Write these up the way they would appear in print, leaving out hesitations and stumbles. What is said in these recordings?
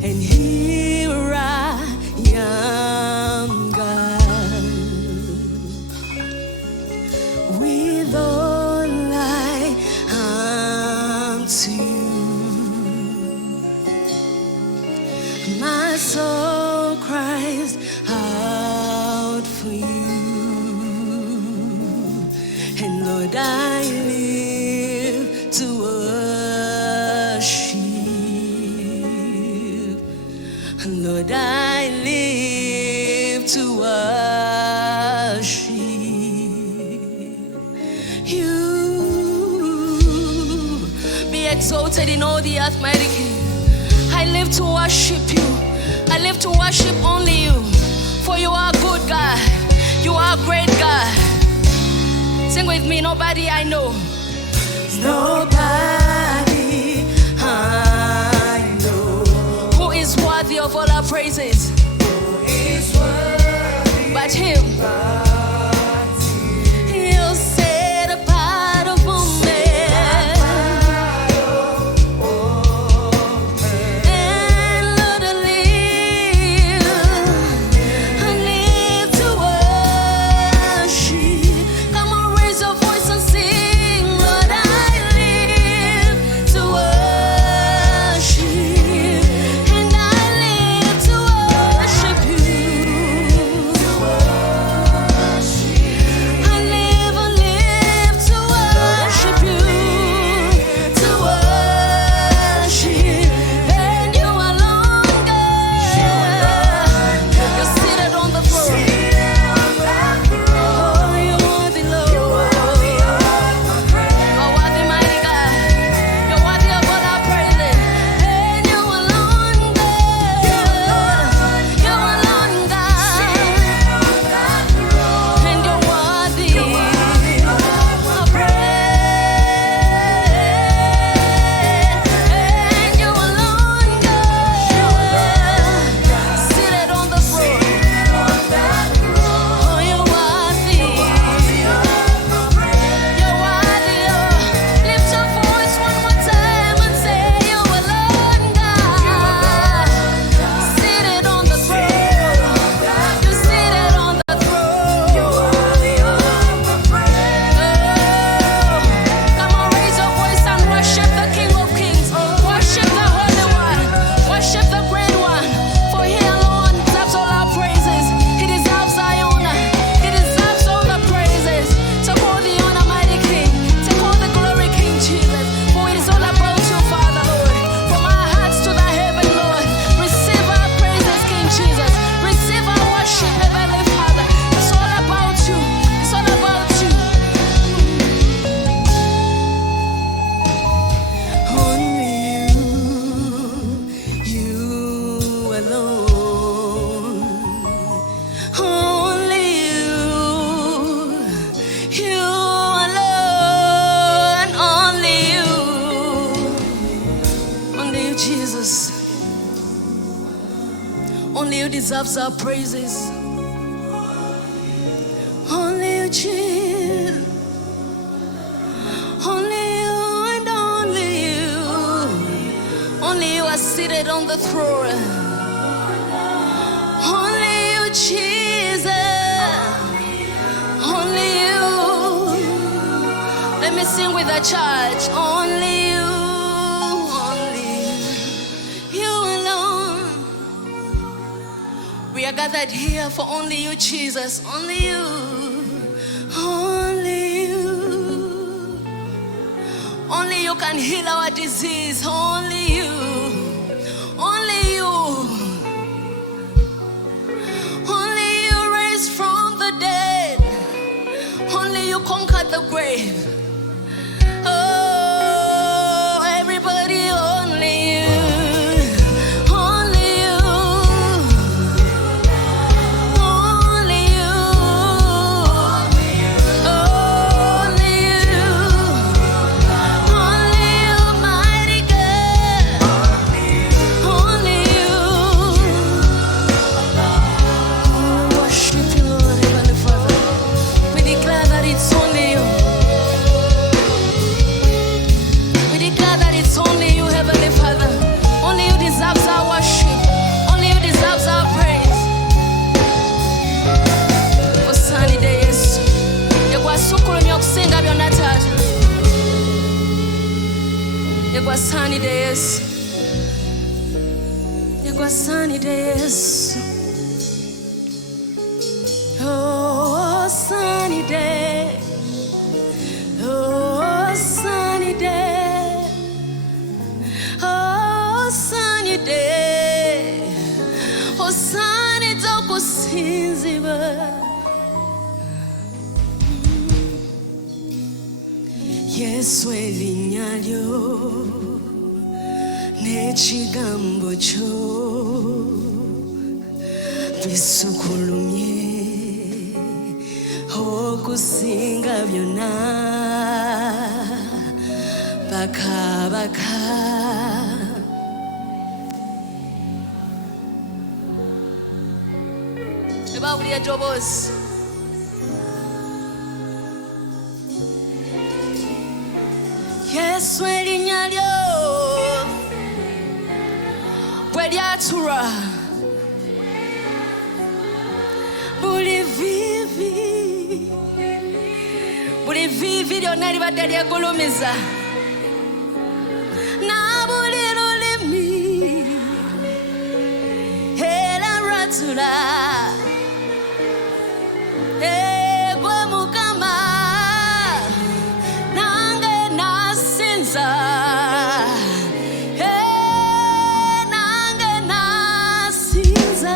and here I am, God, with all I am to you. My soul cries out for you, and Lord, I live to worship. Lord, I live to worship you. Be exalted in all the earth, mighty King. I live to worship you. I live to worship only you. For you are good, God. You are great, God. Sing with me, nobody I know. Nobody I know who is worthy of all our praises. Who is worthy but him? You set apart of woman, and Lord, I live to worship. Come on, raise your voice and sing. Lord, I live to worship, and I live to worship you. I live to worship you, to worship, and you alone, God. You're seated on the throne. Oh, you're worthy, Lord. You're worthy, mighty God. You're worthy of all our praises. And you alone, God. You alone, God. And you're worthy of praise. And you alone, God. Seated on the throne. Oh, you're worthy. You're worthy, Lord. Lift your voice one more time and say, you alone, God. Seated on the throne. You're seated on the throne. Come on, raise your voice and worship the King of Kings. Worship the Holy One. Worship the Great One. For He alone deserves all our praises. He deserves our honor. He deserves all the praises. Take all the honor, mighty King. Take all the glory, King Jesus. For it is all about you, Father, Lord. From our hearts to the heaven, Lord. Receive our praises, King Jesus. Receive our worship, Heavenly Father. It's all about you. It's all about you. Only you alone. Only you alone. Only you, Jesus. Only you deserves our praises. Only you, Jesus. Only you and only you. Only you are seated on the throne. Only you, Jesus. Only you. Let me sing with the church. Only you. Only you alone. We are gathered here for only you, Jesus. Only you. Only you. Only you can heal our disease. Only you. Only you. Only you raised from the dead. Only you conquered the grave. Oh, everybody, only you. Only you. Only you. Only you. Only you, mighty God. Yesu. Yakwasanyidde Yesu. Oh, sunny day. Oh, sunny day. Oh, sunny day. Oh, sunny tokusinziba. Yesu erinnya lyo n'ekigambo kyo bisukulumye okusinga byonna bakabaka. Ebawulira eddoboozi. Yesu erinnya lyo bwe lyatulwa buli vivi lyonna libadde lyegulumiza na buli lulimi era lwatula gwe Mukama nange nasinza nange nasinza.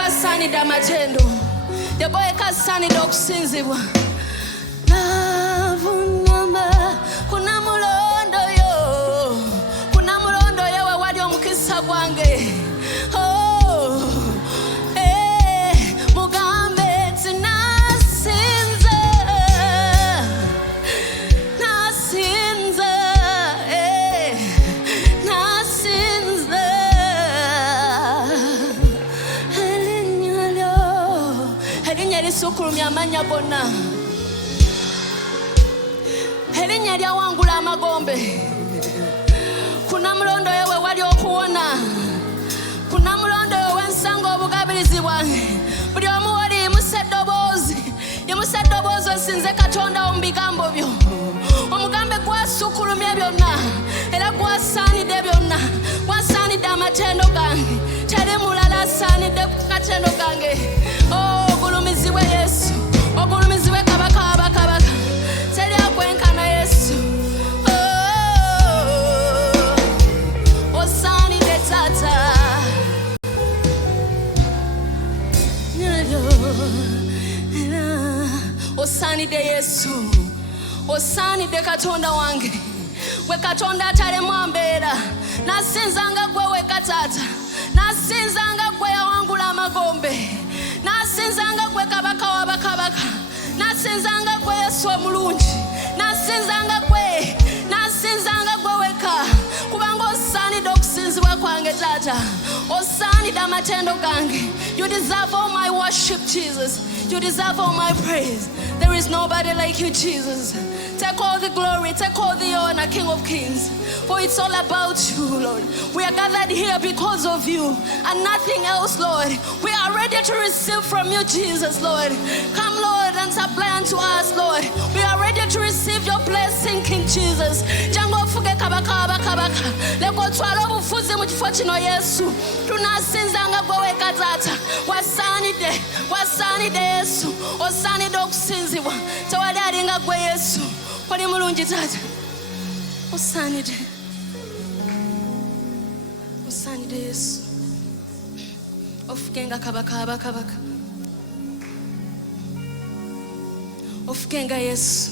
Yasanidde amatendo, yasanidde okusinzibwa. Navunama kuna mulondo yo we wali omukisa gwange. Mugambe nti nasinze, nasinze. Erinnya lisukulumya amanya gonna, erinnya lyawangula amagombe. Kuna mulondo yo we wali okuwona, kuna mulondo yo wensanga obugabirizi bwange. Buli omu wali yimusa eddoboozi osinze Katonda omu bigambo byo. Omugambe gwasukulumya byonna era gwasaanidde byonna, gwasaanidde amatendo gange. Teri mulala asaanidde ku katendo gange. Ogulumizibwe Yesu, ogulumizibwe Kabaka w'abakabaka. Teri akwenkana Yesu. Osaanidde Taata. Osaanidde osaanidde Yesu, osaanidde Katonda wange. Gwe Katonda atalemu ambeera, nasinzanga gwe wekka Taata, nasinzanga gwe yawangula amagombe, nasinzanga gwe Kabaka w'abakabaka, nasinzanga gwe Yesu omulungi, nasinzanga gwe wekka, kubanga osaanidde okusinzibwa kwange Taata, osaanidde amatendo gange. You deserve all my worship, Jesus. You deserve all my praise. There is nobody like you, Jesus. Take all the glory, take all the honor, King of Kings. For it's all about you, Lord. We are gathered here because of you and nothing else, Lord. We are ready to receive from you, Jesus, Lord. Come, Lord, and supply unto us, Lord. We are ready to receive your blessing, King Jesus. Jango fuge kabaka wabakabaka. Leko twala obufuzi mu kifo kino Yesu. Tunasinzanga gwe wekka Taata. Wasaanidde Yesu. Osaanidde okusinzibwa. Tewali alinga gwe Yesu. Oli mulungi Taata. Osaanidde Yesu. Ofukenga kabaka abakabaka. Ofukenga Yesu.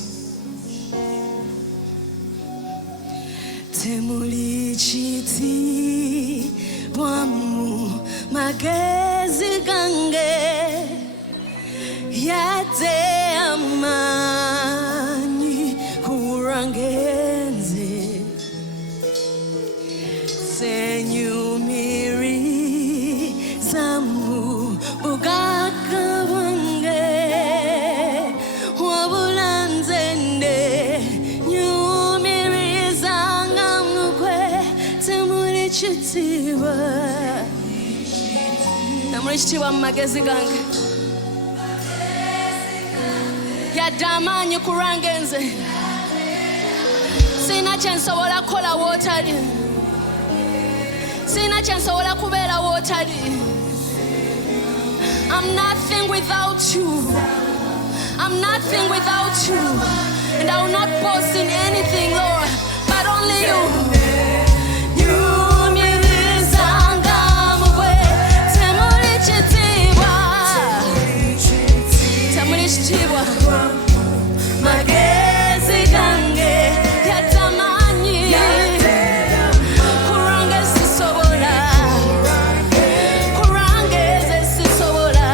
Temuli kitiibwa mu magezi gange, yadde amaanyi kurangenze, senyumiriza mu bugagga bwange, wabula nze nnenyumirizanga mu gwe. Temuli kitiibwa mu magezi gange, yadde amaanyi kurangenze, sina kye nsobola kukola wootali, sina kye nsobola kubeera wootali. I'm nothing without you. I'm nothing without you. And I will not boast in anything, Lord, but only you. Magezi gange yatamanyi kurangeze sisobola, kurangeze sisobola.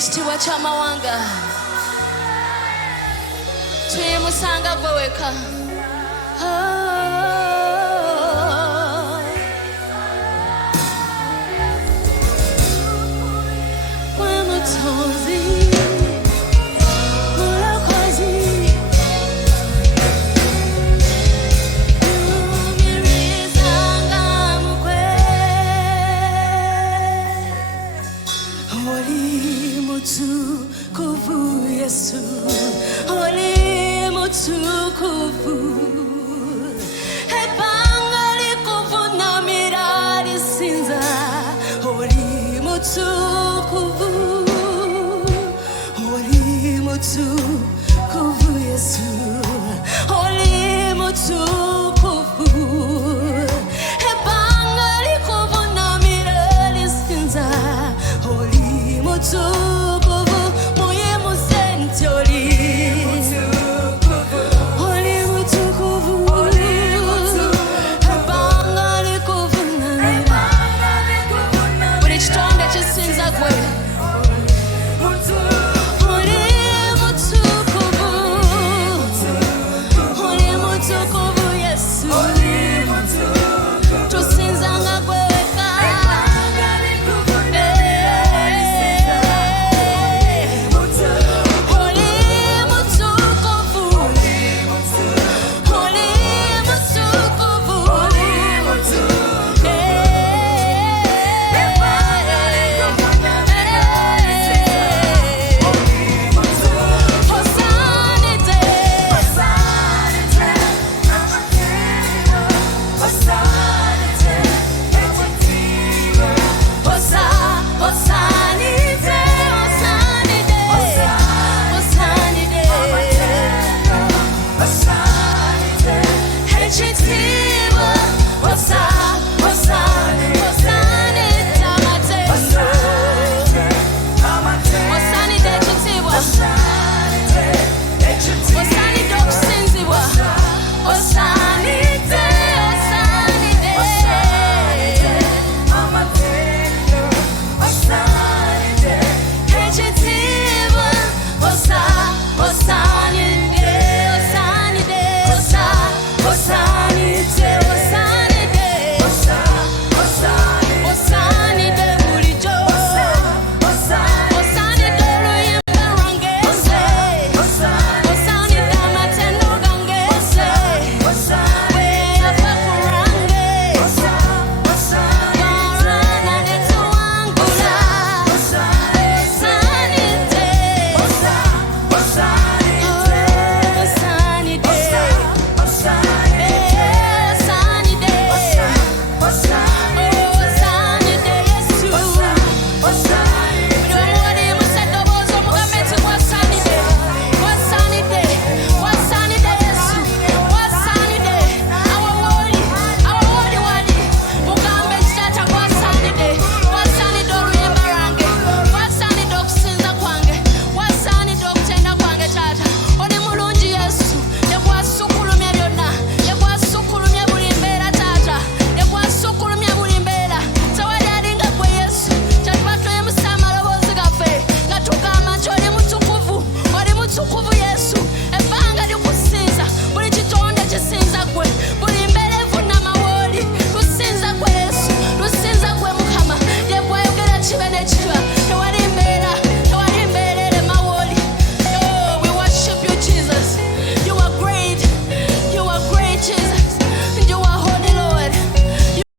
Ekitiibwa ky'amawanga tuyimusanga gwe wekka. Gwe mutonzi mulokozi, yumirizanga mu gwe. Yesu, kuvu Yesu, oli mutu